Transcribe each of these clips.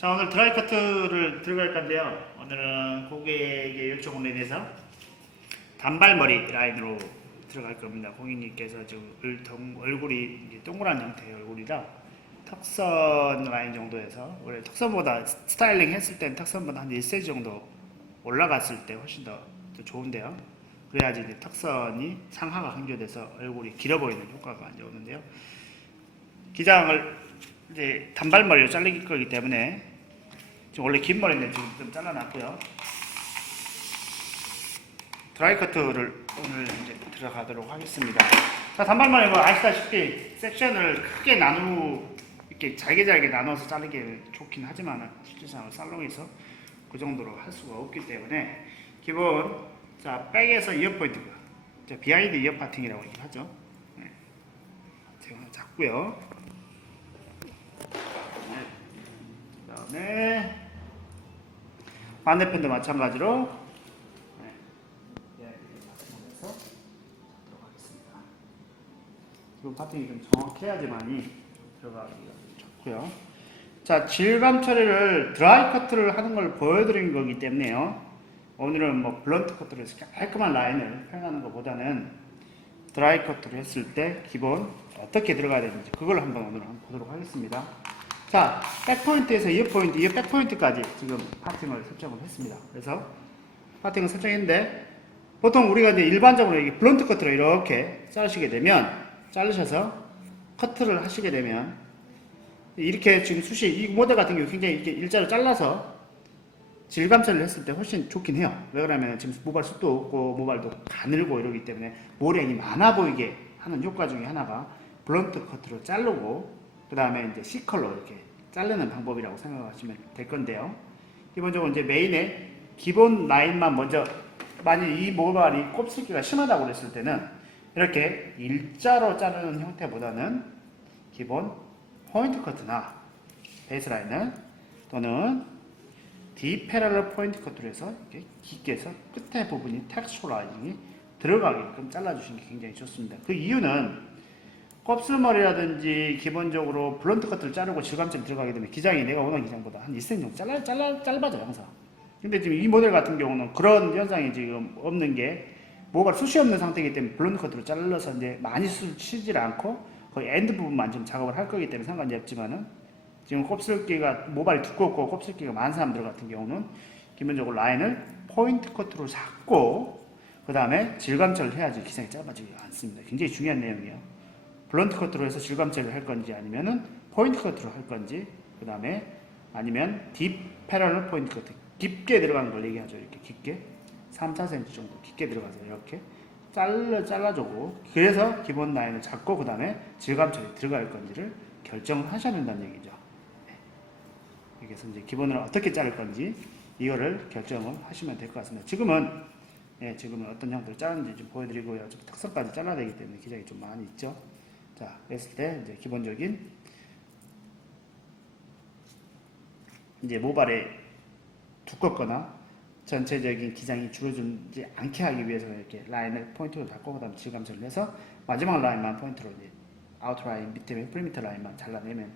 자, 오늘 드라이 커트를 들어갈 건데요. 오늘은 고객의 요청으로 인해서 단발머리 라인으로 들어갈 겁니다. 고객님께서 지금 얼굴이 이제 동그란 형태의 얼굴이라 턱선 라인 정도에서, 원래 턱선보다 스타일링 했을 땐 턱선보다 한 1cm 정도 올라갔을 때 훨씬 더 좋은데요. 그래야지 이제 턱선이 상하가 강조돼서 얼굴이 길어 보이는 효과가 이제 오는데요. 기장을 이제 단발머리로 자를 거기 때문에 지금 원래 긴 머리인데 지금 좀 잘라놨고요. 드라이 커트를 오늘 이제 들어가도록 하겠습니다. 자, 단발머리 뭐 아시다시피 섹션을 크게 이렇게 잘게 나눠서 자르기 좋긴 하지만 실질상은 살롱에서 그 정도로 할 수가 없기 때문에 기본, 자, 백에서 이어 포인트가 비하인드 이어 파팅이라고 얘기하죠. 네. 제가 잡고요. 그 다음에 반대편도 마찬가지로 파팅해서 들어가겠습니다. 기본 파팅이 좀 정확해야지만이 들어가기가 좋고요. 자, 질감 처리를 드라이 커트를 하는 걸 보여드린 거기 때문에요. 오늘은 뭐 블런트 커트로 해서 깔끔한 라인을 표현하는 것보다는 드라이 커트를 했을 때 기본 어떻게 들어가야 되는지 그걸 한번 오늘 한번 보도록 하겠습니다. 자, 백포인트에서 이어 백포인트까지 지금 파팅을 설정을 했습니다. 그래서 파팅을 설정했는데 보통 우리가 이제 일반적으로 이게 블런트 커트로 이렇게 자르셔서 커트를 하시게 되면 이렇게 지금 이 모델 같은 경우 굉장히 이렇게 일자로 잘라서 질감 처리를 했을 때 훨씬 좋긴 해요. 왜 그러냐면 지금 모발 숱도 없고 모발도 가늘고 이러기 때문에 모량이 많아 보이게 하는 효과 중에 하나가 블런트 커트로 자르고 그 다음에 이제 C컬로 이렇게 자르는 방법이라고 생각하시면 될 건데요. 기본적으로 이제 메인의 기본 라인만 먼저, 만약 이 모발이 곱슬기가 심하다고 그랬을 때는 이렇게 일자로 자르는 형태보다는 기본 포인트 커트나 베이스 라인을 또는 디패럴러 포인트 커트로 해서 이렇게 깊게 해서 끝에 부분이 텍스처라이징이 들어가게끔 잘라주시는 게 굉장히 좋습니다. 그 이유는 곱슬머리라든지 기본적으로 블런트 커트를 자르고 질감처리 들어가게 되면 기장이 내가 원하는 기장보다 한 2cm 정도 짧아져요, 항상. 근데 지금 이 모델 같은 경우는 그런 현상이 지금 없는 게 모발 숱이 없는 상태이기 때문에 블런트 커트로 잘라서 이제 많이 숱을 치질 않고 거의 엔드 부분만 좀 작업을 할 거기 때문에 상관이 없지만은 지금 곱슬기가 모발이 두껍고 곱슬기가 많은 사람들 같은 경우는 기본적으로 라인을 포인트 커트로 잡고 그 다음에 질감 처리를 해야지 기장이 짧아지지 않습니다. 굉장히 중요한 내용이에요. 블런트 커트로 해서 질감 처리를 할 건지 아니면은 포인트 커트로 할 건지 그 다음에 아니면 딥 패러럴 포인트 커트 깊게 들어가는 걸 얘기하죠. 이렇게 깊게 3, 4cm 정도 깊게 들어가서 이렇게 잘라주고 그래서 기본 라인을 잡고 그 다음에 질감 처리 들어갈 건지를 결정을 하셔야 된다는 얘기죠. 네. 그래서 이제 기본으로 어떻게 자를 건지 이거를 결정을 하시면 될 것 같습니다. 지금은 어떤 형태로 자르는지 좀 보여드리고요. 좀 턱선까지 잘라야 되기 때문에 기장이 좀 많이 있죠. 자, 그랬을 때 이제 기본적인 이제 모발이 두껍거나 전체적인 기장이 줄어들지 않게 하기 위해서 이렇게 라인을 포인트로 잡고 그다음 질감 처리를 해서 마지막 라인만 포인트로 이제 아웃라인 밑에 프리미터 라인만 잘라내면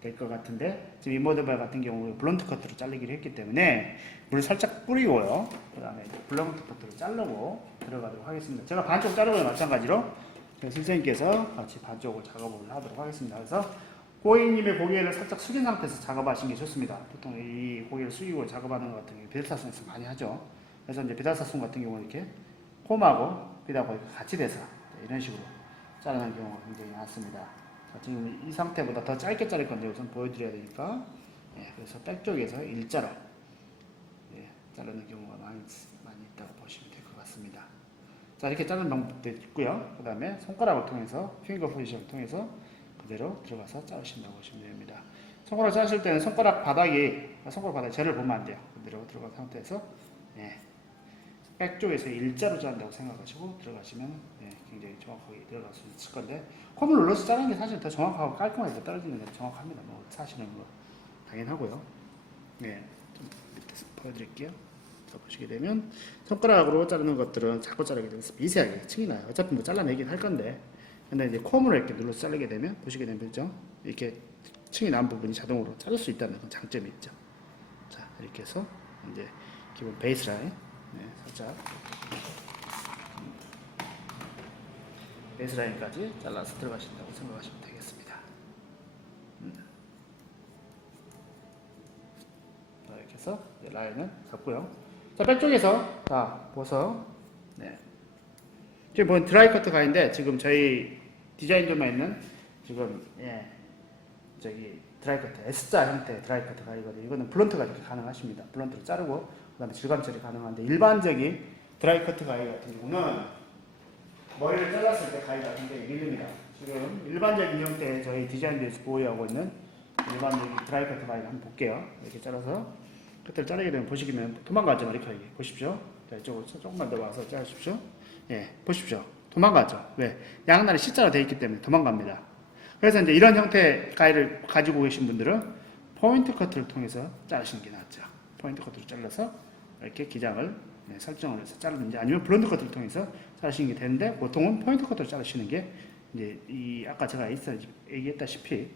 될 것 같은데 지금 이 모델 같은 경우 블런트 커트로 자르기로 했기 때문에 물을 살짝 뿌리고요. 그다음에 블런트 커트로 자르고 들어가도록 하겠습니다. 제가 반쪽 자르고 마찬가지로 선생님께서 같이 반쪽을 작업을 하도록 하겠습니다. 그래서 고객님의 고개를 살짝 숙인 상태에서 작업하시는 게 좋습니다. 보통 이 고개를 숙이고 작업하는 것 같은 경우 비달사순에서 많이 하죠. 그래서 이제 비달사순 같은 경우는 이렇게 홈하고 비달하고 같이 돼서 이런 식으로 자르는 경우가 굉장히 많습니다. 자, 지금 이 상태보다 더 짧게 자를 건데 우선 보여드려야 되니까 그래서 백 쪽에서 일자로 자르는 경우가 많이 있다고 보시면 될 것 같습니다. 자, 이렇게 자르는 방법도 있고요. 그 다음에 손가락을 통해서 핑거 포지션을 통해서 그대로 들어가서 자르신다고 보시면 됩니다. 손가락 자르실 때는 손가락 바닥에 젤을 보면 안 돼요. 그대로 들어간 상태에서 백 쪽에서 일자로 자른다고 생각하시고 들어가시면 굉장히 정확하게 들어갈 수 있을 건데 콤을 눌러서 자르는 게 사실 더 정확하고 깔끔하게 떨어지는 게 정확합니다. 뭐 사실은 뭐 당연하고요. 좀 밑에서 보여드릴게요. 보시게 되면 손가락으로 자르는 것들은 자꾸 자르게 되면 미세하게 층이 나요. 어차피 뭐 잘라내긴 할 건데 근데 이제 콤으로 이렇게 눌러서 자르게 되면 보시게 되면 그죠? 이렇게 층이 난 부분이 자동으로 자를 수 있다는 장점이 있죠. 이렇게 해서 이제 기본 베이스라인 살짝 베이스라인까지 잘라서 들어가신다고 생각하시면 되겠습니다. 이렇게 해서 라인을 잡고요. 자, 백쪽에서 다 보서 지금 보면 드라이 커트 가인데 지금 저희 디자인점에 있는 지금 저기 드라이 커트 S자 형태 드라이 커트 가이거든요. 이거는 블런트가 이렇게 가능하십니다. 블런트로 자르고 그다음에 질감 처리 가능한데 일반적인 드라이 커트 가이 같은 경우는 머리를 잘랐을 때 가위가 굉장히 밀립니다. 지금 일반적인 형태의 저희 디자인에서 보유하고 있는 일반적인 드라이 커트 가위를 한번 볼게요. 이렇게 잘라서 끝을 자르게 되면 보시면 도망가죠. 머리카락이. 보십시오. 자, 이쪽으로 조금만 더 와서 자르십시오. 보십시오. 도망가죠. 왜? 양날이 C자로 되어 있기 때문에 도망갑니다. 그래서 이제 이런 형태의 가위를 가지고 계신 분들은 포인트 커트를 통해서 자르시는 게 낫죠. 포인트 커트로 잘라서 이렇게 기장을 설정을 해서 자르든지 아니면 블론드 커트를 통해서 자르시는 게 되는데 보통은 포인트 커트로 자르시는 게 이제 이 아까 제가 얘기했다시피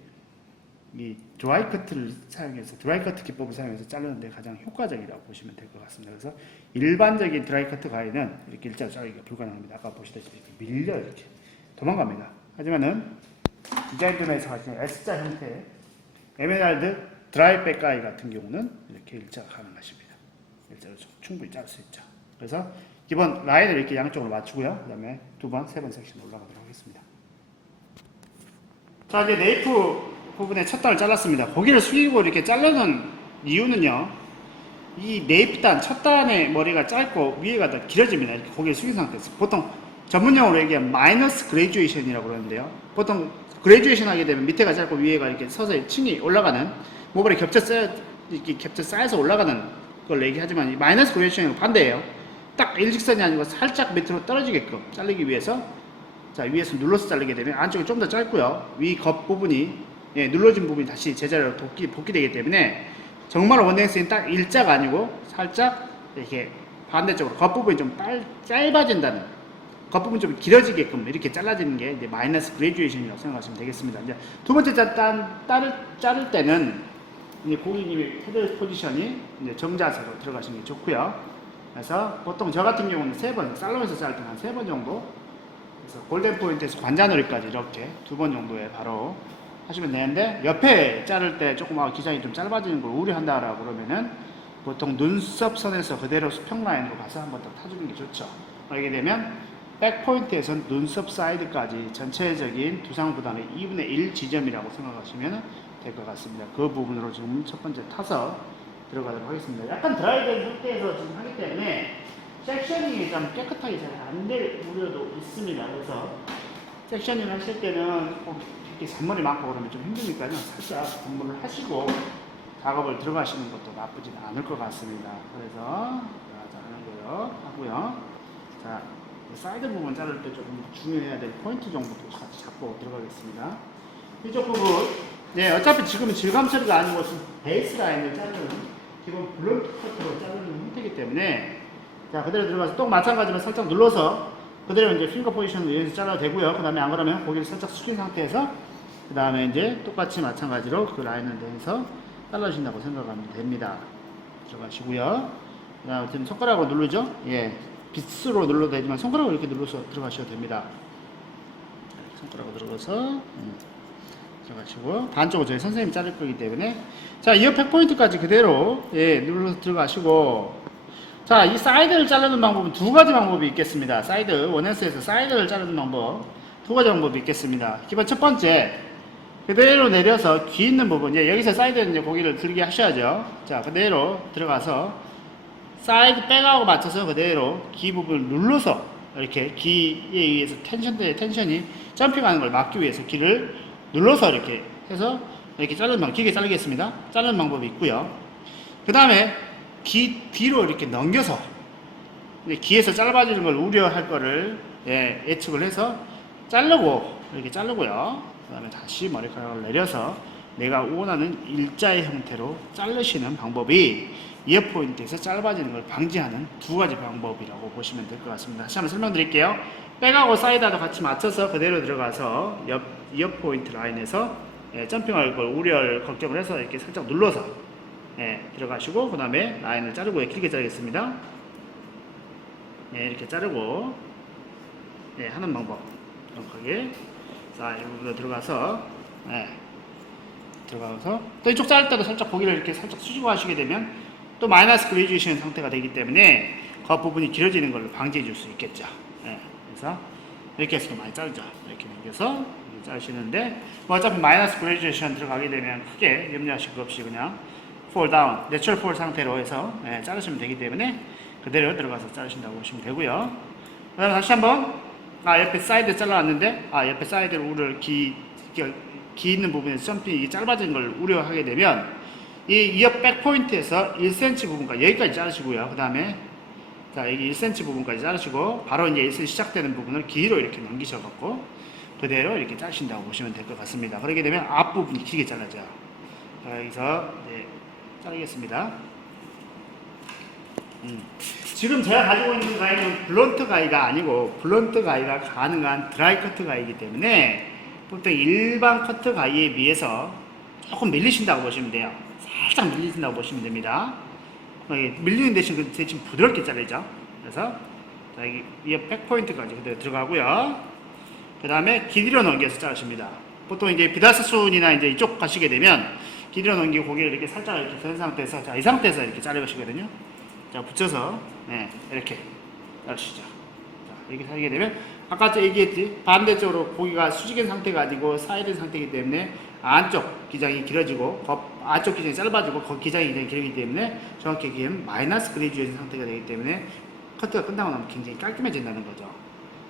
이 드라이 커트를 사용해서 드라이 커트 기법을 사용해서 자르는데 가장 효과적이라고 보시면 될 것 같습니다. 그래서 일반적인 드라이 커트 가위는 이렇게 일자로 자르기가 불가능합니다. 아까 보시다시피 밀려 이렇게 도망갑니다. 하지만은 디자인점에서 하시는 S자 형태의 에메랄드 드라이백 가위 같은 경우는 이렇게 일자가 가능하십니다. 일자로 충분히 자를 수 있죠. 그래서 기본 라인을 이렇게 양쪽으로 맞추고요. 그 다음에 두 번, 세 번 섹션 올라가도록 하겠습니다. 자, 이제 네이프 부분에 첫 단을 잘랐습니다. 고기를 숙이고 이렇게 자르는 이유는요. 이 네이프단, 첫 단의 머리가 짧고 위에가 더 길어집니다. 이렇게 고기를 숙인 상태에서. 보통 전문용어로 얘기하면 마이너스 그레듀에이션이라고 그러는데요. 보통 그레듀에이션 하게 되면 밑에가 짧고 위에가 이렇게 서서히 층이 올라가는 모발이 이렇게 겹쳐 쌓여서 올라가는 걸 얘기하지만 이 마이너스 그레듀에이션은 반대예요. 딱 일직선이 아니고 살짝 밑으로 떨어지게끔 자르기 위해서 자, 위에서 눌러서 자르게 되면 안쪽이 좀 더 짧고요. 위 겉부분이 눌러진 부분이 다시 제자리로 복귀되기 때문에 정말 원형에 쓰인 딱 일자가 아니고 살짝 이렇게 반대쪽으로 겉부분이 좀 짧아진다는 겉부분이 좀 길어지게끔 이렇게 잘라지는 게 이제 마이너스 그레듀에이션이라고 생각하시면 되겠습니다. 이제 두 번째 단을 자를 때는 이제 고객님의 헤드 포지션이 이제 정자세로 들어가시는 게 좋고요. 그래서 보통 저 같은 경우는 살롱에서 자를 때는 한 3번 정도 그래서 골든 포인트에서 관자놀이까지 이렇게 2번 정도에 바로 하시면 되는데 옆에 자를 때 조금 기장이 좀 짧아지는 걸 우려한다라고 그러면은 보통 눈썹 선에서 그대로 수평 라인으로 가서 한번 더 타주는 게 좋죠. 그러게 되면 백 포인트에서 눈썹 사이드까지 전체적인 두상부단의 2분의 1 지점이라고 생각하시면 될 것 같습니다. 그 부분으로 지금 첫 번째 타서 들어가도록 하겠습니다. 약간 드라이된 상태에서 지금 하기 때문에 섹셔닝이 좀 깨끗하게 잘 안 될 우려도 있습니다. 그래서 섹셔닝 하실 때는 이렇게 잔머리 많고 그러면 좀 힘드니까요. 살짝 분무를 하시고 작업을 들어가시는 것도 나쁘진 않을 것 같습니다. 그래서 자, 하는 거요 하고요. 자, 사이드 부분 자를 때 조금 중요해야 될 포인트 정도도 같이 잡고 들어가겠습니다. 이쪽 부분, 어차피 지금은 질감 처리가 아니고 베이스 라인을 자르는 기본 블론트 커트로 자르는 형태이기 때문에 자, 그대로 들어가서 또 마찬가지로 살짝 눌러서 그대로 이제 핑거 포지션을 이용해서 잘라도 되고요. 그 다음에 안 그러면 고기를 살짝 숙인 상태에서 그 다음에 이제 똑같이 마찬가지로 그 라인을 내서 잘라주신다고 생각하면 됩니다. 들어가시고요. 그 다음에 지금 손가락으로 누르죠? 빗으로 눌러도 되지만 손가락으로 이렇게 눌러서 들어가셔도 됩니다. 손가락으로 들어가서 들어가시고 반쪽은 저희 선생님이 자를 거기 때문에 자, 이어 팩 포인트까지 그대로 눌러서 들어가시고 자, 이 사이드를 자르는 방법은 두 가지 방법이 있겠습니다. 원에스에서 사이드를 자르는 방법 두 가지 방법이 있겠습니다. 기본 첫 번째 그대로 내려서 귀 있는 부분 여기서 사이드는 이제 고기를 들게 하셔야죠. 자, 그대로 들어가서 사이드 백하고 맞춰서 그대로 귀 부분을 눌러서 이렇게 귀에 의해서 텐션이 점핑하는 걸 막기 위해서 귀를 눌러서 이렇게 해서 이렇게 자르는 방법, 길게 자르겠습니다. 자르는 방법이 있고요. 그 다음에 귀 뒤로 이렇게 넘겨서 귀에서 짧아지는 걸 우려할 거를 예측을 해서 이렇게 자르고요. 그 다음에 다시 머리카락을 내려서 내가 원하는 일자의 형태로 자르시는 방법이 이어 포인트에서 짧아지는 걸 방지하는 두 가지 방법이라고 보시면 될 것 같습니다. 다시 한번 설명드릴게요. 백하고 사이드하고 같이 맞춰서 그대로 들어가서 옆 이어 포인트 라인에서 점핑할 걸 걱정을 해서 이렇게 살짝 눌러서 예, 들어가시고 그 다음에 라인을 자르고요. 길게 자르겠습니다. 예, 이렇게 자르고 예, 하는 방법 정확하게. 자, 이 부분으로 들어가서 예, 들어가서 또 이쪽 자를 때도 살짝 고기를 이렇게 살짝 수직화 하시게 되면 또 마이너스 그레듀에이션 상태가 되기 때문에 겉부분이 길어지는 걸 방지해 줄 수 있겠죠. 예, 그래서 이렇게 해서 많이 자르죠. 이렇게 넘겨서 자르시는데 뭐 어차피 마이너스 그레듀에이션 들어가게 되면 크게 염려하실 거 없이 그냥 fall down, 내추럴 fall 상태로 해서 예, 자르시면 되기 때문에 그대로 들어가서 자르신다고 보시면 되고요. 그 다음에 다시 한번 옆에 사이드 잘라놨는데 옆에 사이드로 우를 기 있는 부분에서 점핑이 짧아진 걸 우려하게 되면 이 옆 백 포인트에서 1cm 부분까지 여기까지 자르시고요. 그 다음에 자 여기 1cm 부분까지 자르시고 바로 이제 1cm 시작되는 부분을 길이로 이렇게 넘기셔갖고 그대로 이렇게 자르신다고 보시면 될 것 같습니다. 그렇게 되면 앞부분이 길게 잘라져요. 자, 여기서 이제 자르겠습니다. 지금 제가 가지고 있는 가위는 블런트 가위가 아니고 블런트 가위가 가능한 드라이 커트 가위이기 때문에 보통 일반 커트 가위에 비해서 조금 밀리신다고 보시면 돼요. 살짝 밀리신다고 보시면 됩니다. 밀리는 대신 부드럽게 자르죠. 그래서 자, 여기 위에 백 포인트까지 그대로 들어가고요. 그 다음에 길이로 넘겨서 자르십니다. 보통 이제 비다스순이나 이제 이쪽 가시게 되면 길이로 넘기고 고기를 이렇게 살짝 이렇게 든 상태에서 자, 이 상태에서 이렇게 자르시거든요. 자, 붙여서 네, 이렇게 자르시죠. 자, 이렇게 하게 되면 아까 얘기했지 반대쪽으로 고기가 수직인 상태가 아니고 사이드인 상태이기 때문에 안쪽 기장이 길어지고 안쪽 기장이 짧아지고 기장이 굉장히 길기 때문에 정확히 얘기하면 마이너스 그레듀에이션 상태가 되기 때문에 커트가 끝나고 나면 굉장히 깔끔해진다는 거죠.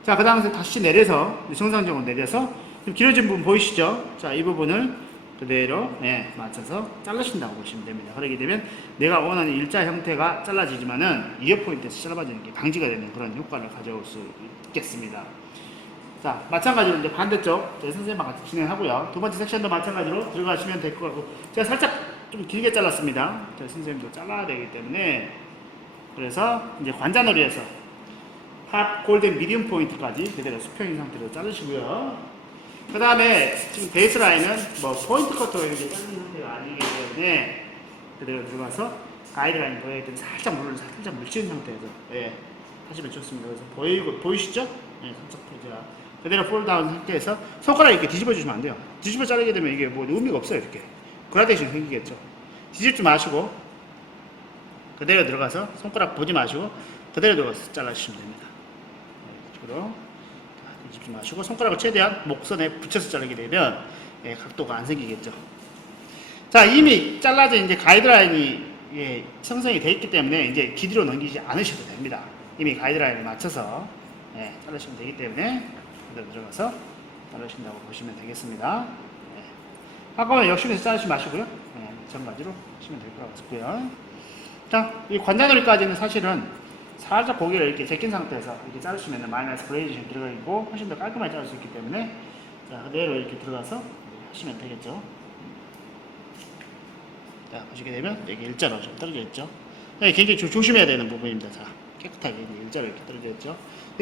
자, 그 다음에 다시 내려서 정상적으로 내려서 좀 길어진 부분 보이시죠? 자, 이 부분을 그대로 네, 맞춰서 자르신다고 보시면 됩니다. 그렇게 되면 내가 원하는 일자 형태가 잘라지지만은 이어 포인트에서 짧아지는 게 방지가 되는 그런 효과를 가져올 수 있겠습니다. 자, 마찬가지로 이제 반대쪽 저희 선생님과 같이 진행하고요. 두 번째 섹션도 마찬가지로 들어가시면 될 것 같고 제가 살짝 좀 길게 잘랐습니다. 저희 선생님도 잘라야 되기 때문에 그래서 이제 관자놀이에서 핫, 골든, 미디움 포인트까지 그대로 수평인 상태로 자르시고요. 그 다음에 지금 베이스 라인은 뭐 포인트 커터로 이렇게 자르는 상태가 아니기 때문에 그대로 들어가서 가이드라인 보여야 되면 살짝 물을 살짝 묻히는 상태에서 예, 하시면 좋습니다. 그래서 보이시죠? 예, 살짝 보자. 그대로 폴다운 상태에서 손가락 이렇게 뒤집어 주시면 안 돼요. 뒤집어 자르게 되면 이게 뭐 의미가 없어요. 이렇게 그라데이션 생기겠죠. 뒤집지 마시고 그대로 들어가서 손가락 보지 마시고 그대로 들어가서 잘라주시면 됩니다. 이쪽으로 뒤집지 마시고 손가락을 최대한 목선에 붙여서 자르게 되면 예, 각도가 안 생기겠죠. 자, 이미 잘라져 이제 가이드라인이 예, 형성이 되어 있기 때문에 이제 길이로 넘기지 않으셔도 됩니다. 이미 가이드라인을 맞춰서 예, 자르시면 되기 때문에 그대로 들어가서 자르신다고 보시면 되겠습니다. 예. 아까는 역순에서 자르지 마시고요. 예, 마찬가지로 하시면 될 것 같고요. 자, 이 관자놀이까지는 사실은 살짝 고기를 이렇게 제낀 상태에서 이렇게 자르시면 마이너스 그레이디션 들어가 있고 훨씬 더 깔끔하게 자를 수 있기 때문에 자, 그대로 이렇게 들어가서 하시면 되겠죠. 자, 보시게 되면 여기 일자로 좀 떨어져 있죠. 굉장히 조심해야 되는 부분입니다. 자, 깨끗하게 일자로 이렇게 떨어져 있죠.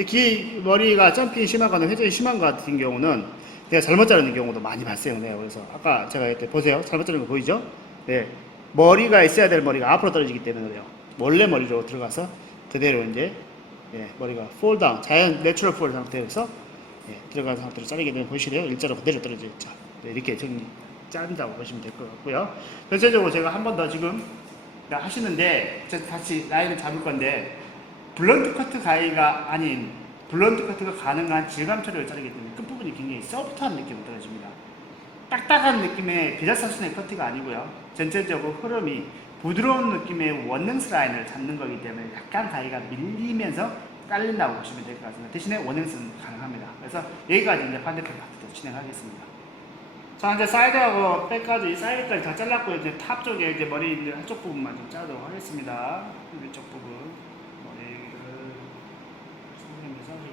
귀 머리가 점핑이 심하거나 회전이 심한 것 같은 경우는 내가 잘못 자르는 경우도 많이 발생해요. 그래서 아까 제가 이때 보세요. 잘못 자르는 거 보이죠? 네, 머리가 있어야 될 머리가 앞으로 떨어지기 때문에 그래요. 원래 머리로 들어가서 그대로 이제 예, 머리가 fall down, 자연 내추럴 fall 상태에서 예, 들어간 상태로 자르게 되면 보시래요. 일자로 그대로 떨어져 있죠. 네, 이렇게 자른다고 보시면 될 것 같고요. 전체적으로 제가 한 번 더 지금 하시는데 다시 라인을 잡을 건데 블런트 커트 가위가 아닌 블런트 커트가 가능한 질감 처리를 자르기 때문에 끝부분이 굉장히 소프트한 느낌이 떨어집니다. 딱딱한 느낌의 비자사순의 커트가 아니고요. 전체적으로 흐름이 부드러운 느낌의 원능스 라인을 잡는 거기 때문에 약간 가위가 밀리면서 깔린다고 보시면 될 것 같습니다. 대신에 원능스는 가능합니다. 그래서 여기까지 이제 반대편 파트도 진행하겠습니다. 자, 이제 사이드하고 백까지, 사이드까지 다 잘랐고요. 이제 탑 쪽에 이제 머리 이제 한쪽 부분만 좀 자르도록 하겠습니다. 위쪽 부분. 머리를.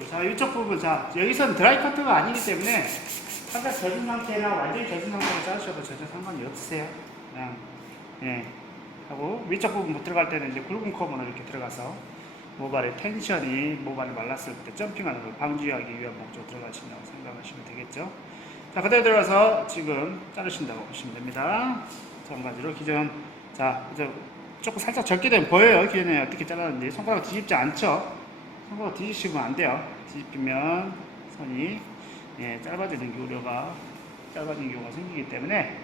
자, 위쪽 부분. 자, 여기서는 드라이 커트가 아니기 때문에 살짝 젖은 상태나 완전히 젖은 상태로 자르셔도 전혀 상관이 없으세요. 그냥, 예. 하고, 위쪽 부분 못 들어갈 때는 이제 굵은 컴으로 이렇게 들어가서 모발의 텐션이 모발이 말랐을 때 점핑하는 걸 방지하기 위한 목적으로 들어가신다고 생각하시면 되겠죠. 자, 그대로 들어가서 지금 자르신다고 보시면 됩니다. 마찬가지로 기존 자, 이제 조금 살짝 적게 되면 보여요. 기존에 어떻게 잘랐는지. 손가락 뒤집지 않죠? 손가락 뒤집으면 안 돼요. 뒤집히면 선이 짧아지는 우려가 짧아지는 경우가 생기기 때문에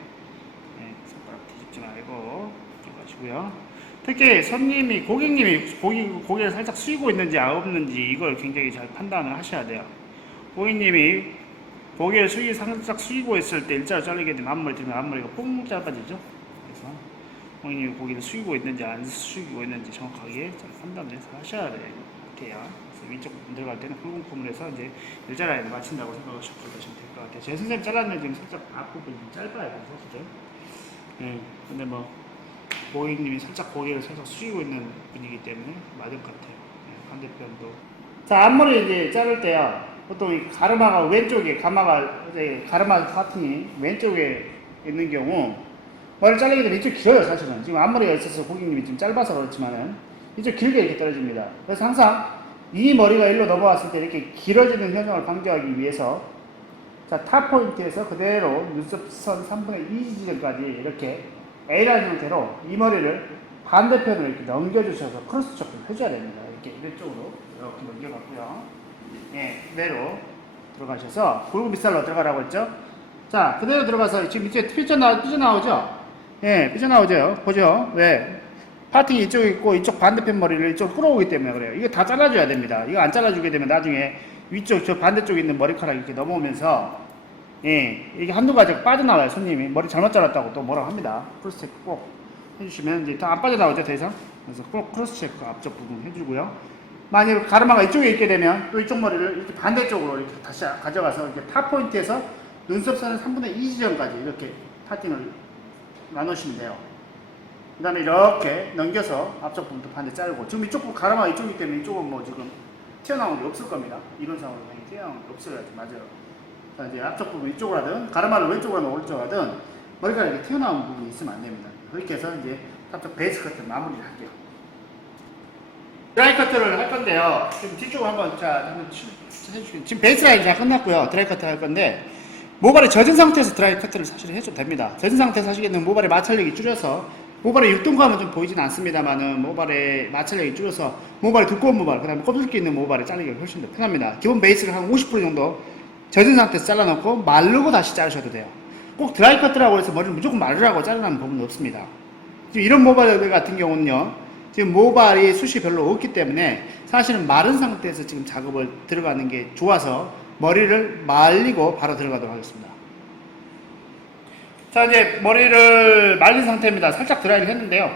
손가락 뒤집지 말고 들어가시고요. 특히 손님이 고객님이 고개를 살짝 숙이고 있는지 없는지 이걸 굉장히 잘 판단을 하셔야 돼요. 고객님이 고개를 살짝 숙이고 있을 때 일자로 자르게 되면 앞머리 들면 앞머리가 뽕 짧아지죠. 그래서 고객님이 고개를 숙이고 있는지 안 숙이고 있는지 정확하게 잘 판단을 해서 하셔야 돼요. 그래서 위쪽 들어갈 때는 붉은 폼을 해서 이제 일자라인에 맞춘다고 생각하시면 될 것 같아요. 제 선생님 잘랐는데 지금 살짝 앞부분이 좀 짧아요, 사실은. 근데 뭐 고객님이 살짝 고개를 살짝 숙이고 있는 분이기 때문에 맞을 것 같아요. 반대편도. 자, 앞머리 이제 자를 때요. 보통 이 가르마가 왼쪽에 가르마 파팅이 왼쪽에 있는 경우 머리를 자르게 되면 이쪽 길어요, 사실은. 지금 앞머리가 있어서 고객님이 좀 짧아서 그렇지만은 이쪽 길게 이렇게 떨어집니다. 그래서 항상 이 머리가 일로 넘어왔을 때 이렇게 길어지는 현상을 방지하기 위해서 자, 탑 포인트에서 그대로 눈썹선 3분의 2 지점까지 이렇게 A라인 형태로 이 머리를 반대편으로 이렇게 넘겨주셔서 크로스 척을 해줘야 됩니다. 이렇게 이쪽으로 이렇게 넘겨갖고요. 그대로 들어가셔서 굵은 빗살로 들어가라고 했죠. 자, 그대로 들어가서 지금 이제 삐져나오죠? 삐져나오죠? 보죠? 왜? 파팅이 이쪽에 있고 이쪽 반대편 머리를 이쪽 끌어오기 때문에 그래요. 이거 다 잘라줘야 됩니다. 이거 안 잘라주게 되면 나중에 위쪽 저 반대쪽에 있는 머리카락이 이렇게 넘어오면서 이게 한두 가지가 빠져나와요. 손님이 머리 잘못 잘랐다고 또 뭐라고 합니다. 크로스 체크 꼭 해주시면 이제 더 안 빠져나오죠, 더 이상. 그래서 꼭 크로스 체크 앞쪽 부분 해주고요. 만약 가르마가 이쪽에 있게 되면 또 이쪽 머리를 이렇게 반대쪽으로 이렇게 다시 가져가서 이렇게 탑 포인트에서 눈썹선의 3분의 2 지점까지 이렇게 파팅을 나누시면 돼요. 그 다음에 이렇게 넘겨서 앞쪽 부분도 반대 자르고, 지금 이쪽 가르마가 이쪽이기 때문에 이쪽은 뭐 지금 튀어나온 게 없을 겁니다. 이론상으로 튀어나온 게 없어야지 맞아요. 자, 이제 앞쪽 부분 이쪽으로 하든 가르마를 왼쪽으로 하든 오른쪽으로 하든 머리가 이렇게 튀어나온 부분이 있으면 안 됩니다. 그렇게 해서 이제 앞쪽 베이스 커트 마무리를 할게요. 드라이 커트를 할 건데요. 지금 뒤쪽으로 한번 해주시면, 지금 베이스 라인 다 끝났고요. 드라이 커트 할 건데 모발이 젖은 상태에서 드라이 커트를 사실 해줘도 됩니다. 젖은 상태에서 하시겠는 모발의 마찰력이 줄여서, 모발의 육동감은 좀 보이진 않습니다만은 모발의 마찰력이 줄여서 모발이 두꺼운 모발, 그 다음에 껍질기 있는 모발을 자르기가 훨씬 더 편합니다. 기본 베이스를 한 50% 정도 젖은 상태에서 잘라놓고 마르고 다시 자르셔도 돼요. 꼭 드라이 커트라고 해서 머리를 무조건 마르라고 자르라는 법은 없습니다. 지금 이런 모발 같은 경우는요, 지금 모발이 숱이 별로 없기 때문에 사실은 마른 상태에서 지금 작업을 들어가는 게 좋아서 머리를 말리고 바로 들어가도록 하겠습니다. 자, 이제 머리를 말린 상태입니다. 살짝 드라이를 했는데요.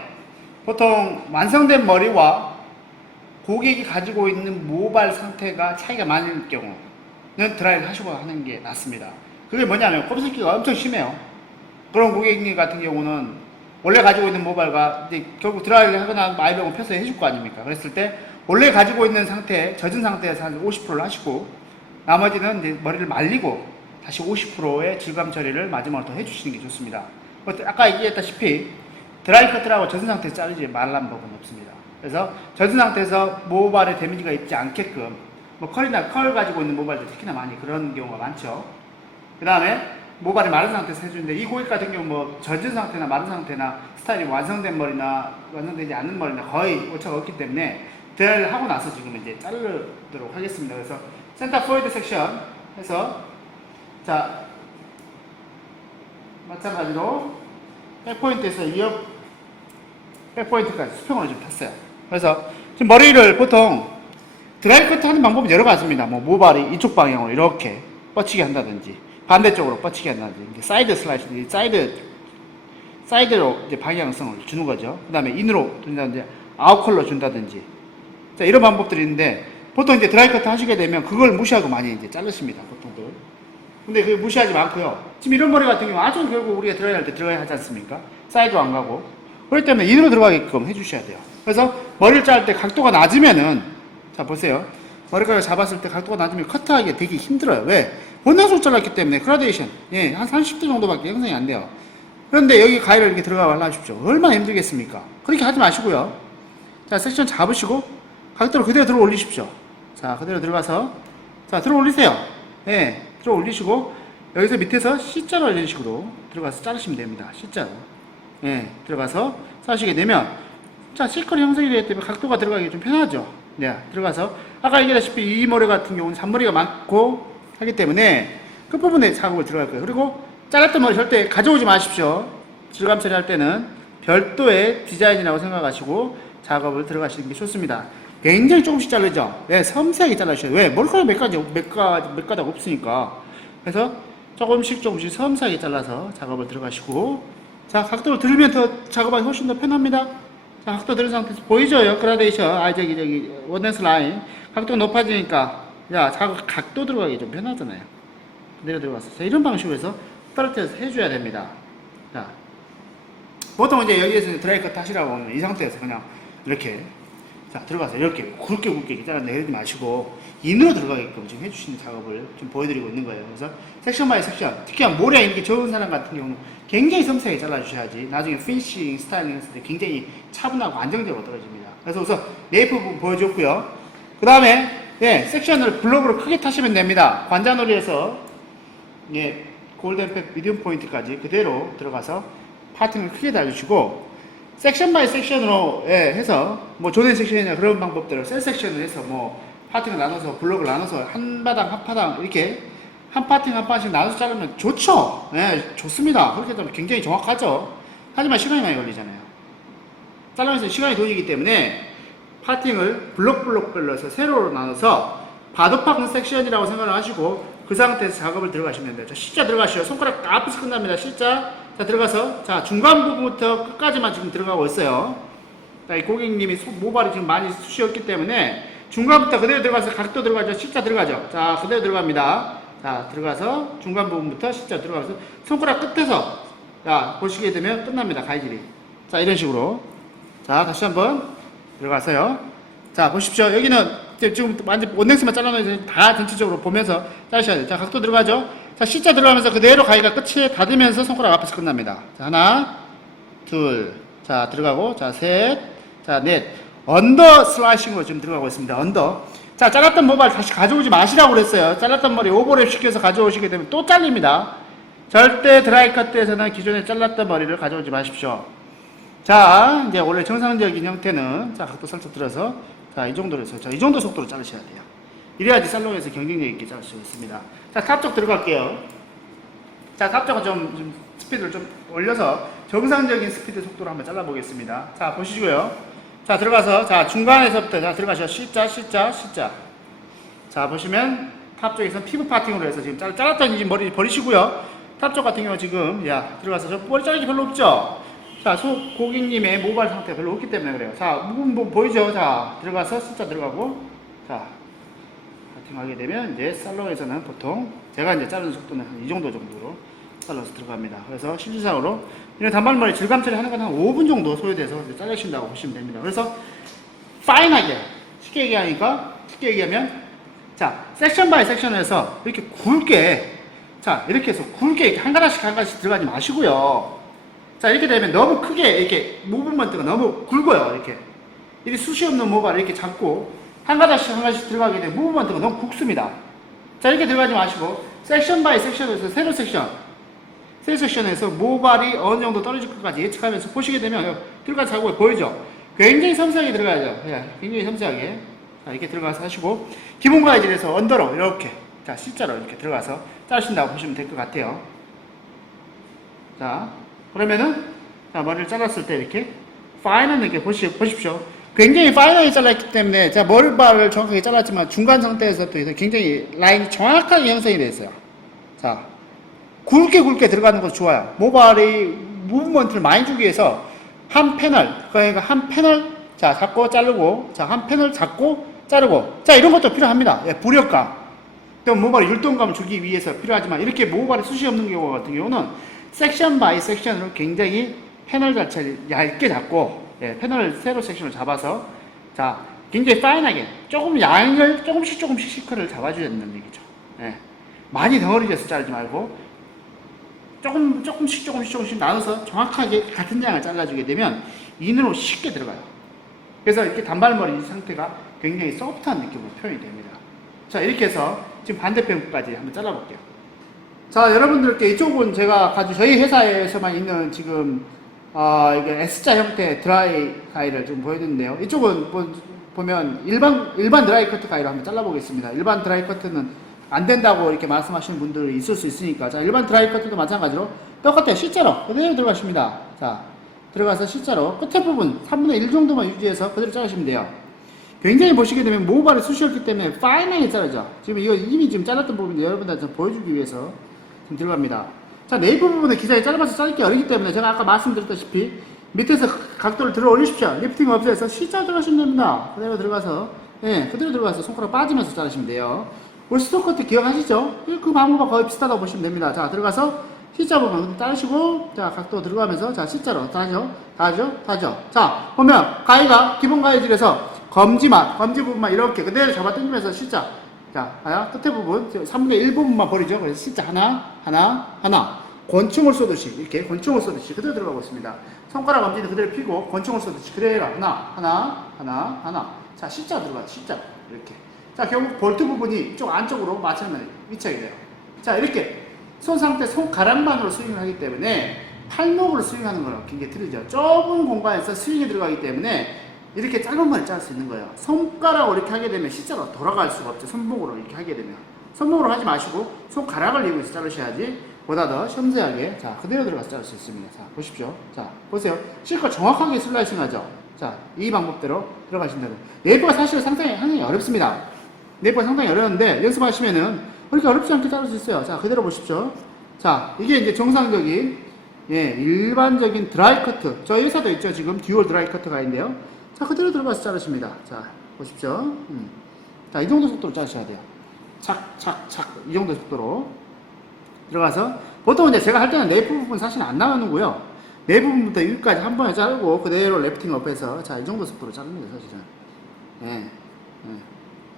보통 완성된 머리와 고객이 가지고 있는 모발 상태가 차이가 많은 경우는 드라이를 하시고 하는 게 낫습니다. 그게 뭐냐면 곱슬기가 엄청 심해요. 그런 고객님 같은 경우는 원래 가지고 있는 모발과 이제 결국 드라이를 하거나 마이병을 펴서 해줄 거 아닙니까? 그랬을 때 원래 가지고 있는 상태, 젖은 상태에서 한 50%를 하시고 나머지는 이제 머리를 말리고 다시 50%의 질감 처리를 마지막으로 더 해주시는 게 좋습니다. 아까 얘기했다시피 드라이 커트라고 젖은 상태에서 자르지 말라는 법은 없습니다. 그래서 젖은 상태에서 모발에 데미지가 있지 않게끔 뭐 컬이나 컬 가지고 있는 모발들 특히나 많이 그런 경우가 많죠. 그 다음에 모발이 마른 상태에서 해주는데 이 고객 같은 경우 뭐 젖은 상태나 마른 상태나 스타일이 완성된 머리나 완성되지 않는 머리나 거의 오차가 없기 때문에 드라이를 하고 나서 지금 이제 자르도록 하겠습니다. 그래서 센터 포이드 섹션 해서 자, 마찬가지로 백포인트에서 2업 백포인트까지 수평으로 좀 탔어요. 그래서 지금 머리를 보통 드라이 커트 하는 방법은 여러 가지입니다. 뭐 모발이 이쪽 방향으로 이렇게 뻗치게 한다든지 반대쪽으로 뻗치게 한다든지 사이드 슬라이스, 사이드로 이제 방향성을 주는 거죠. 그 다음에 인으로 준다든지 아웃컬러 준다든지, 자, 이런 방법들이 있는데 보통 이제 드라이 커트 하시게 되면 그걸 무시하고 많이 이제 자르십니다, 보통들. 근데 그걸 무시하지 않고요. 지금 이런 머리 같은 경우 아주 결국 우리가 드라이 할 때 들어가야 하지 않습니까? 사이드로 안 가고. 그렇기 때문에 인으로 들어가게끔 해주셔야 돼요. 그래서 머리를 자를 때 각도가 낮으면은, 자, 보세요. 머리카락을 잡았을 때 각도가 낮으면 커트하기가 되게 힘들어요. 왜? 본능적으로 잘랐기 때문에 그라데이션, 한 30도 정도밖에 형성이 안 돼요. 그런데 여기 가위를 이렇게 들어가 발라주십시오. 얼마나 힘들겠습니까? 그렇게 하지 마시고요. 자, 섹션 잡으시고 각도를 그대로 들어 올리십시오. 자, 그대로 들어가서, 자, 들어 올리세요. 들어 올리시고 여기서 밑에서 C자로 이런 식으로 들어가서 자르시면 됩니다. C자로. 예, 들어가서 싸시게 되면 자, 실컬이 형성이 되기 때문에 각도가 들어가기 좀 편하죠. 네, 들어가서 아까 얘기했다시피 이 머리 같은 경우는 잔머리가 많고 하기 때문에 끝부분에 작업을 들어갈 거예요. 그리고 잘랐던 머리 절대 가져오지 마십시오. 질감 처리할 때는 별도의 디자인이라고 생각하시고 작업을 들어가시는 게 좋습니다. 굉장히 조금씩 자르죠. 네, 섬세하게 잘라주셔야 돼요. 왜? 머리카락 몇 가닥 없으니까. 그래서 조금씩 섬세하게 잘라서 작업을 들어가시고, 자, 각도를 들면 더 작업하기 훨씬 더 편합니다. 자, 각도 들은 상태에서 보이죠? 그라데이션. 저기, 원댄스 라인. 각도가 높아지니까, 야, 각도 들어가기 좀 편하잖아요. 그대로 들어가서. 자, 이런 방식으로 해서 떨어뜨려서 해줘야 됩니다. 자, 보통 이제 여기에서 드라이 커트 하시라고 하면 이 상태에서 그냥 이렇게 자 들어가서 이렇게 굵게 잘라내리지 마시고 인으로 들어가게끔 지금 해주시는 작업을 좀 보여드리고 있는 거예요. 그래서 섹션 바이 섹션, 특히 모래 있는 게 좋은 사람 같은 경우는 굉장히 섬세하게 잘라주셔야지 나중에 피니싱 스타일링 했을 때 굉장히 차분하고 안정적으로 떨어집니다. 그래서 우선 네이프 부분 보여줬고요. 그 다음에 예, 섹션을 블록으로 크게 타시면 됩니다. 관자놀이에서 예, 골든팩 미디움 포인트까지 그대로 들어가서 파팅을 크게 달주시고 섹션 바이 섹션으로 예, 해서 뭐 조된 섹션이나 그런 방법대로 셀 섹션을 해서 뭐 파팅을 나눠서 블록을 나눠서 한 파당 이렇게 한 파팅 한 파팅씩 나눠서 자르면 좋죠. 예, 좋습니다. 그렇게 하면 굉장히 정확하죠. 하지만 시간이 많이 걸리잖아요. 자르면서 시간이 돈이기 때문에 파팅을 블록별로 해서 세로로 나눠서 바둑파킹 섹션이라고 생각을 하시고 그 상태에서 작업을 들어가시면 돼요. 자, C자 들어가시죠. 손가락 앞에서 끝납니다. C자. 자, 들어가서, 자, 중간 부분부터 끝까지만 지금 들어가고 있어요. 자, 이 고객님이 모발이 지금 많이 쑤시었기 때문에 중간부터 그대로 들어가서 각도 들어가죠. C자 들어가죠. 자, 그대로 들어갑니다. 자, 들어가서 중간 부분부터 C자 들어가서 손가락 끝에서, 자, 보시게 되면 끝납니다. 가위질이. 자, 이런 식으로. 자, 다시 한번 들어가서요. 자, 보십시오. 여기는 지금 완전 원넥스만 잘라놓으면 다 전체적으로 보면서 자르셔야 돼요. 자, 각도 들어가죠. 자, C자 들어가면서 그대로 가위가 끝에 닿으면서 손가락 앞에서 끝납니다. 자, 하나, 둘, 자, 들어가고, 자, 셋, 자, 넷. 언더 슬라이싱으로 지금 들어가고 있습니다. 언더. 자, 잘랐던 모발 다시 가져오지 마시라고 그랬어요. 잘랐던 머리 오버랩 시켜서 가져오시게 되면 또 잘립니다. 절대 드라이 커트에서는 기존에 잘랐던 머리를 가져오지 마십시오. 자, 이제 원래 정상적인 형태는, 자, 각도 살짝 들어서, 자, 이 정도로 해서, 자, 이 정도 속도로 자르셔야 돼요. 이래야지 살롱에서 경쟁력 있게 자를 수 있습니다. 자, 탑 쪽 들어갈게요. 자, 탑 쪽은 좀 스피드를 좀 올려서 정상적인 스피드 속도로 한번 잘라보겠습니다. 자, 보시고요. 자, 들어가서, 자, 중간에서부터, 자, 들어가셔. C자. 자, 보시면 탑 쪽에서 피부 파팅으로 해서 지금 잘랐던 이 머리 버리시고요. 탑 쪽 같은 경우 지금, 야, 들어가서 저 머리 자르기 별로 없죠? 자, 고객님의 모발 상태가 별로 없기 때문에 그래요. 자, 뭐 보이죠? 자, 들어가서 C자 들어가고, 자, 하게 되면 이제 살롱에서는 보통 제가 이제 자르는 속도는 한 이 정도로 잘라서 들어갑니다. 그래서 실질상으로 이런 단발머리 질감 처리 하는 건 한 5분 정도 소요돼서 자르신다고 보시면 됩니다. 그래서 파인하게 쉽게 얘기하면 자, 섹션 바이 섹션에서 이렇게 굵게 자, 이렇게 해서 굵게 한 가닥씩 들어가지 마시고요. 자, 이렇게 되면 너무 크게 이렇게 무브먼트가 너무 굵어요. 이렇게 숱이 없는 모발을 이렇게 잡고 한 가닥씩 들어가게 되면 무브먼트가 너무 굵습니다. 자, 이렇게 들어가지 마시고 섹션 바이 섹션에서 세로 섹션에서 모발이 어느 정도 떨어질 것까지 예측하면서 보시게 되면 들어간 작업이 보이죠? 굉장히 섬세하게 들어가야죠. 굉장히 섬세하게. 자, 이렇게 들어가서 하시고 기본 가이질에서 언더로 이렇게 자, C자로 이렇게 들어가서 자르신다고 보시면 될 것 같아요. 자, 그러면은 자, 머리를 잘랐을 때 이렇게 파인한 느낌 보십시오. 굉장히 파이널하게 잘랐기 때문에 제가 머리발을 정확하게 잘랐지만 중간 상태에서 또 굉장히 라인이 정확하게 형성이 되어 있어요. 자, 굵게 들어가는 것도 좋아요. 모발이 무브먼트를 많이 주기 위해서 한 패널 자, 잡고 자르고, 자, 한 패널 잡고 자르고, 자, 이런 것도 필요합니다. 예, 부력감. 또 모발에 율동감을 주기 위해서 필요하지만 이렇게 모발에 숱이 없는 경우 같은 경우는 섹션 바이 섹션으로 굉장히 패널 자체를 얇게 잡고 예, 패널 세로 섹션을 잡아서 자, 굉장히 파인하게 조금 양을 조금씩 시커를 잡아줘야 된다는 얘기죠. 예, 많이 덩어리져서 자르지 말고 조금씩 나눠서 정확하게 같은 양을 잘라주게 되면 인으로 쉽게 들어가요. 그래서 이렇게 단발머리 상태가 굉장히 소프트한 느낌으로 표현이 됩니다. 자, 이렇게 해서 지금 반대편까지 한번 잘라볼게요. 자, 여러분들께 이쪽은 제가 저희 회사에서만 있는 지금 이게 S자 형태의 드라이 가위를 좀 보여드리는데요. 이쪽은 보면 일반 드라이 커트 가위로 한번 잘라보겠습니다. 일반 드라이 커트는 안 된다고 이렇게 말씀하시는 분들이 있을 수 있으니까. 자, 일반 드라이 커트도 마찬가지로 똑같아요. C자로 그대로 들어가십니다. 자, 들어가서 C자로 끝에 부분 3분의 1 정도만 유지해서 그대로 자르시면 돼요. 굉장히 보시게 되면 모발이 쑤셨기 때문에 파이나게 자르죠. 지금 이거 이미 지금 잘랐던 부분인데 여러분들한테 보여주기 위해서 지금 들어갑니다. 자, 네이프 부분은 기장이 짧아서 자르기 어렵기 때문에 제가 아까 말씀드렸다시피 밑에서 각도를 들어 올리십시오. 리프팅 없애서 C자 들어가시면 됩니다. 그대로 들어가서, 예, 그대로 들어가서 손가락 빠지면서 자르시면 돼요. 우리 스토커트 기억하시죠? 그 방법과 거의 비슷하다고 보시면 됩니다. 자, 들어가서 C자 부분 자르시고, 자, 각도 들어가면서, 자, C자로 다죠. 자, 보면 가위가 기본 가위질에서 검지 부분만 이렇게 그대로 잡아 당기면서 C자. 자, 끝에 부분, 3분의 1 부분만 버리죠. 그래서 C자 하나. 권총을 쏘듯이, 이렇게 권총을 쏘듯이 그대로 들어가고 있습니다. 손가락 엄지는 그대로 펴고 권총을 쏘듯이 그대로 하나. 자, C자 들어가, C자. 이렇게. 자, 결국 볼트 부분이 이쪽 안쪽으로 맞춰면 위치하게 돼요. 자, 이렇게 손 상태, 손가락만으로 스윙을 하기 때문에 팔목으로 스윙하는 거랑 굉장히 틀리죠. 좁은 공간에서 스윙이 들어가기 때문에 이렇게 짧은 머리 자를 수 있는 거예요. 손가락으로 이렇게 하게 되면 C자로 돌아갈 수가 없죠. 손목으로 이렇게 하게 되면. 손목으로 하지 마시고 손가락을 이용해서 자르셔야지 보다 더 섬세하게, 자, 그대로 들어가서 자를 수 있습니다. 자, 보십시오. 자, 보세요. 실컷 정확하게 슬라이싱 하죠. 자, 이 방법대로 들어가신다고. 네이버가 사실 상당히 어렵습니다. 네이버가 상당히 어려운데 연습하시면은 그렇게 어렵지 않게 자를 수 있어요. 자, 그대로 보십시오. 자, 이게 이제 정상적인, 예, 일반적인 드라이 커트. 저희 회사도 있죠. 지금 듀얼 드라이 커트가 있는데요. 자, 그대로 들어가서 자르십니다. 자, 보십시오. 자, 이 정도 속도로 자르셔야 돼요. 착. 이 정도 속도로 들어가서, 보통 이제 제가 할 때는 네이프 부분 사실 안 나가는고요. 네이프 부분부터 여기까지 한 번에 자르고 그대로 래프팅 업해서, 자, 이 정도 속도로 자릅니다, 사실은. 예.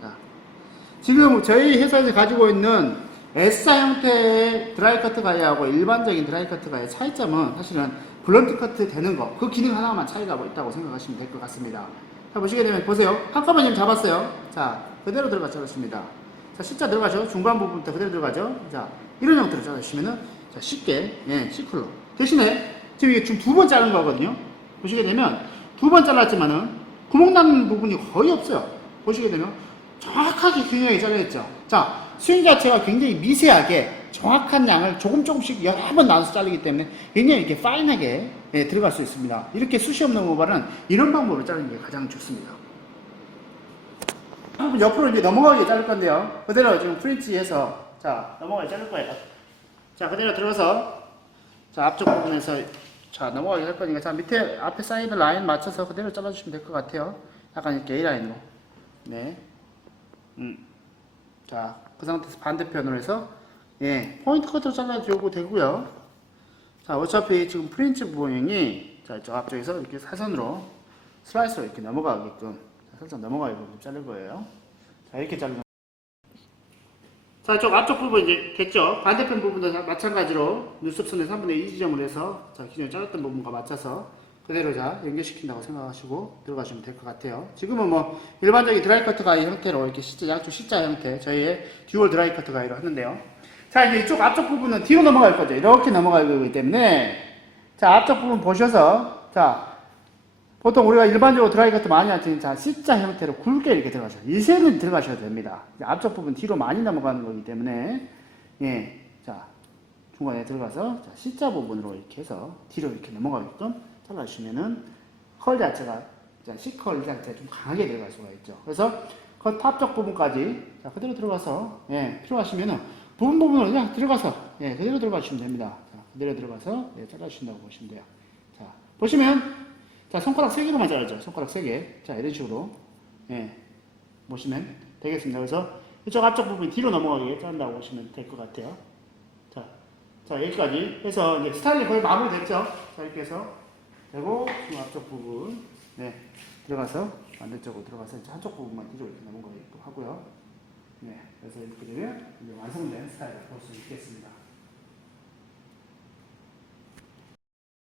자, 지금 저희 회사에서 가지고 있는 S자 형태의 드라이 커트 가위하고 일반적인 드라이 커트 가위의 차이점은 사실은 블런트 커트 되는 거, 그 기능 하나만 차이가 있다고 생각하시면 될 것 같습니다. 자, 보시게 되면 보세요. 한꺼번에 잡았어요. 자, 그대로 들어가 자르십니다. 자, C자 들어가죠. 중간 부분부터 그대로 들어가죠. 자, 이런 형태로 자르시면은, 자, 쉽게, 예, C컬러. 대신에, 지금 이게 지금 2번 자른 거거든요. 보시게 되면, 2번 잘랐지만은, 구멍 나는 부분이 거의 없어요. 보시게 되면, 정확하게 균형이 잘려있죠. 자, 스윙 자체가 굉장히 미세하게, 정확한 양을 조금씩 여러 번 나눠서 자르기 때문에, 굉장히 이렇게 파인하게, 예, 들어갈 수 있습니다. 이렇게 숱이 없는 모발은 이런 방법으로 자르는 게 가장 좋습니다. 옆으로 이제 넘어가게 자를 건데요. 그대로 지금 프린치해서, 자, 넘어가게 자를 거예요. 자, 그대로 들어서, 자, 앞쪽 부분에서, 자, 넘어가게 할 거니까, 자, 밑에, 앞에 사이드 라인 맞춰서 그대로 잘라주시면 될 것 같아요. 약간 이렇게 A라인으로. 네. 자, 그 상태에서 반대편으로 해서, 예, 포인트 커트로 잘라주고 되고요. 자, 어차피 지금 프린치 부분이, 자, 저 앞쪽에서 이렇게 사선으로, 슬라이스로 이렇게 넘어가게끔, 살짝 넘어가게끔 자를 거예요. 자, 이렇게 자르면. 자, 이쪽 앞쪽 부분 이제 됐죠? 반대편 부분도 마찬가지로 눈썹선에 3분의 2 지점을 해서, 자, 기존에 잘랐던 부분과 맞춰서 그대로 자, 연결시킨다고 생각하시고 들어가시면 될 것 같아요. 지금은 뭐, 일반적인 드라이 커트 가위 형태로 이렇게 양쪽 C자 형태, 저희의 듀얼 드라이 커트 가위로 하는데요. 자, 이제 이쪽 앞쪽 부분은 뒤로 넘어갈 거죠. 이렇게 넘어갈 거기 때문에, 자, 앞쪽 부분 보셔서, 자, 보통 우리가 일반적으로 드라이 커트 많이 하지, 자, C자 형태로 굵게 이렇게 들어가셔요. 이세는 들어가셔도 됩니다. 앞쪽 부분 뒤로 많이 넘어가는 거기 때문에, 예, 자, 중간에 들어가서, 자, C자 부분으로 이렇게 해서 뒤로 이렇게 넘어가게끔 잘라주시면은, 컬 자체가, 자, C컬 자체가 좀 강하게 들어갈 수가 있죠. 그래서, 그 탑쪽 부분까지, 자, 그대로 들어가서, 예, 필요하시면은, 부분으로 그냥 들어가서, 예, 그대로 들어가시면 됩니다. 자, 그대로 들어가서, 예, 잘라주신다고 보시면 돼요. 자, 보시면, 자, 손가락 3개로만 자르죠. 손가락 3개. 자, 이런 식으로, 예, 보시면 되겠습니다. 그래서 이쪽 앞쪽 부분이 뒤로 넘어가게 자른다고 보시면 될 것 같아요. 자, 여기까지 해서 이제 스타일이 거의 마무리됐죠. 자, 이렇게 해서 되고, 지금 앞쪽 부분, 네, 들어가서 반대쪽으로 들어가서 이제 한쪽 부분만 뒤로 이렇게 넘어가게끔 하고요. 네, 그래서 이렇게 되면 이제 완성된 스타일을 볼 수 있겠습니다.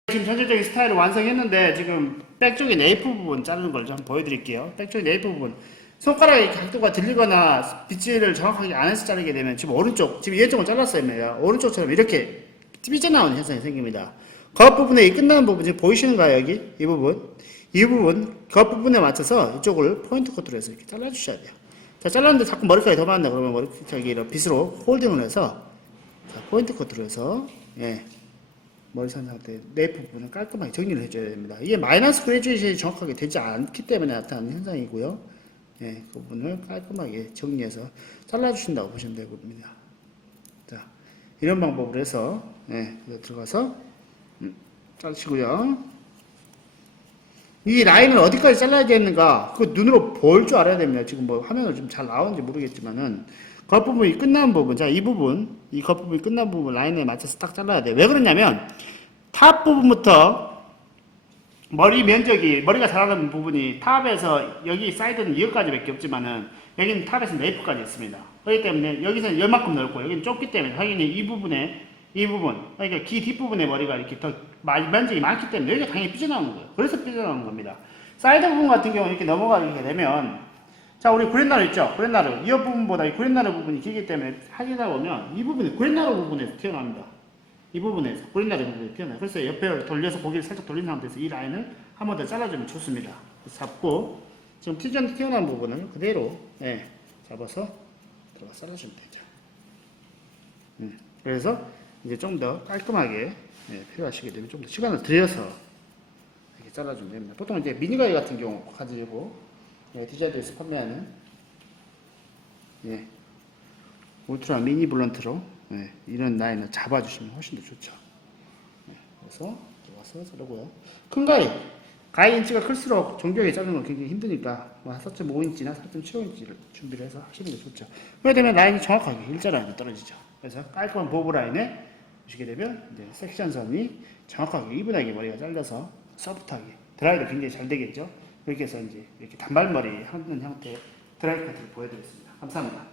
지금 전체적인 스타일을 완성했는데 지금 백쪽의 네이프 부분 자르는 걸 좀 보여드릴게요. 백쪽의 네이프 부분 손가락의 각도가 들리거나 빗질을 정확하게 안 해서 자르게 되면 지금 오른쪽, 지금 이쪽을 잘랐어요. 오른쪽처럼 이렇게 삐져나오는 현상이 생깁니다. 겉부분에 이 끝나는 부분 지금 보이시는가요? 여기 이 부분 겉부분에 맞춰서 이쪽을 포인트 커트로 해서 이렇게 잘라주셔야 돼요. 자, 잘랐는데 자꾸 머리카락이 더 많나 그러면 이런 빗으로 홀딩을 해서 자, 포인트 커트로 해서 예, 머리 산 상태 네이프 부분을 깔끔하게 정리를 해줘야 됩니다. 이게 마이너스 그레듀에이션이 정확하게 되지 않기 때문에 나타나는 현상이고요. 예, 그 부분을 깔끔하게 정리해서 잘라주신다고 보시면 되겁니다. 자, 이런 방법으로 해서 예, 들어가서 자르시고요. 이 라인을 어디까지 잘라야 되는가 그 눈으로 볼 줄 알아야 됩니다. 지금 뭐 화면을 좀 잘 나오는지 모르겠지만은 겉부분이 끝난 부분, 자, 이 부분, 이 겉부분이 끝난 부분 라인에 맞춰서 딱 잘라야 돼요. 왜 그러냐면 탑 부분부터 머리가 자라는 부분이 탑에서 여기 사이드는 이것까지밖에 없지만은 여기는 탑에서 네이프까지 있습니다. 그렇기 때문에 여기서는 이만큼 넓고 여기는 좁기 때문에 당연히 이 부분, 그러니까 귀 뒷부분의 머리가 이렇게 더 면적이 많기 때문에 여기가 당연히 삐져나오는 거예요. 그래서 삐져나오는 겁니다. 사이드 부분 같은 경우는 이렇게 넘어가게 되면, 자, 우리 구렛나루 있죠? 구렛나루. 이 부분보다 이 구렛나루 부분이 길기 때문에 하시다 보면 이 부분이 구렛나루 부분에서 튀어나옵니다. 이 부분에서 구렛나루 부분에서 튀어나와요. 그래서 옆에 돌려서 고기를 살짝 돌린 상태에서 이 라인을 한 번 더 잘라주면 좋습니다. 잡고 지금 튀어나온 부분을 그대로 예, 잡아서 들어가 잘라주면 되죠. 그래서 이제 좀 더 깔끔하게 예, 필요하시게 되면 좀 더 시간을 들여서 이렇게 잘라주면 됩니다. 보통 이제 미니가이 같은 경우 가지고 예, 디자이드에서 판매하는 예, 울트라 미니 블런트로 예, 이런 라인을 잡아주시면 훨씬 더 좋죠. 예, 그래서 들어가서 자르고요. 큰 가위 인치가 클수록 정교하게 자르는 건 굉장히 힘드니까 뭐 4.5인치나 4.75인치를 준비를 해서 하시는 게 좋죠. 그렇게 되면 라인이 정확하게 일자라인으로 떨어지죠. 그래서 깔끔한 보브 라인에 보시게 되면 이제 섹션선이 정확하게 이분하게 머리가 잘려서 소프트하게 드라이도 굉장히 잘 되겠죠. 그렇게 해서 이제 이렇게 단발머리 하는 형태의 드라이 커트를 보여드렸습니다. 감사합니다.